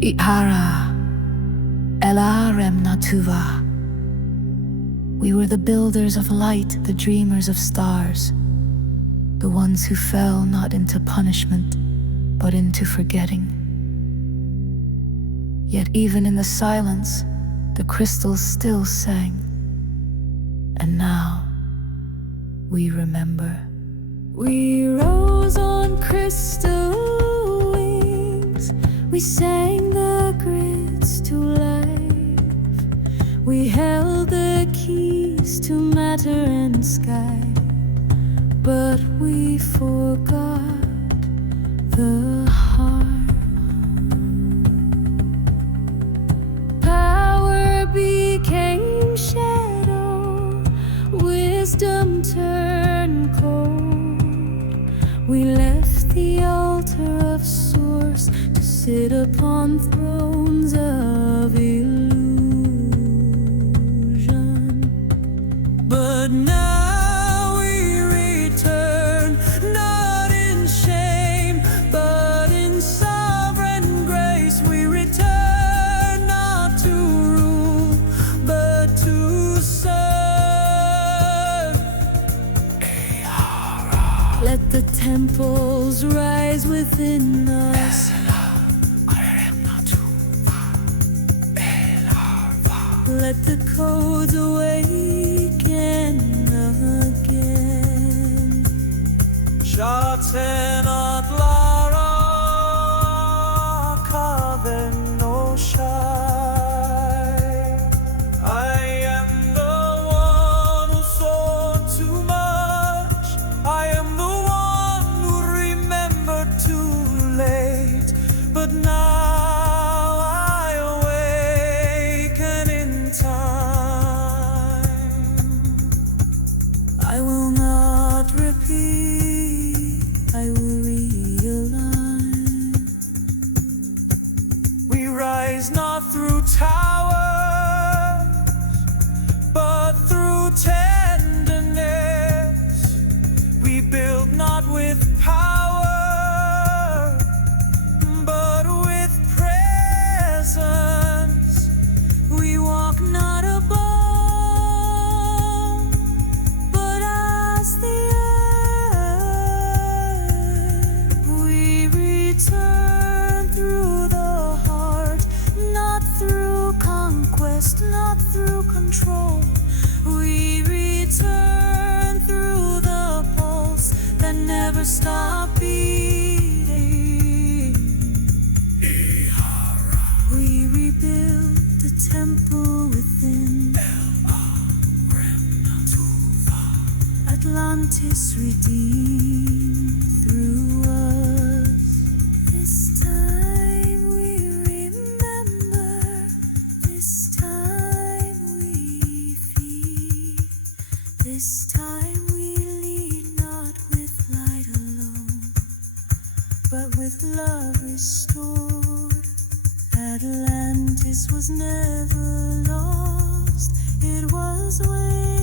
Ihara, Ela Remnatuva. We were the builders of light, the dreamers of stars, the ones who fell not into punishment, but into forgetting. Yet even in the silence, the crystals still sang. And now, we remember. We rose on crystal wings, we sang the grids to life, we held the keys to matter and sky, but we forgot the heart. Power became shadow, wisdom turned cold. We left the altar of source to sit upon thrones of illusion. But now we return, not in shame, but in sovereign grace. We return not to rule, but to serve. Let the temples rise within us. Let the codes awaken again. Chant Atlara Kaven no Shai. I am the one who saw too much. I am the one who remembered too late. But now I awaken in time. I will not repeat, I will realign. We rise not through towers, but through tenderness. We build not with power, but with presence. We walk not above, but as the earth. We return through the heart, not through conquest, not through control. We return through the pulse that never stopped beating. We rebuild the temple within. Atlantis redeemed through us. This time we remember, this time we feed, this time we lead not with light alone, but with love restored. Atlantis was never lost, it was waiting.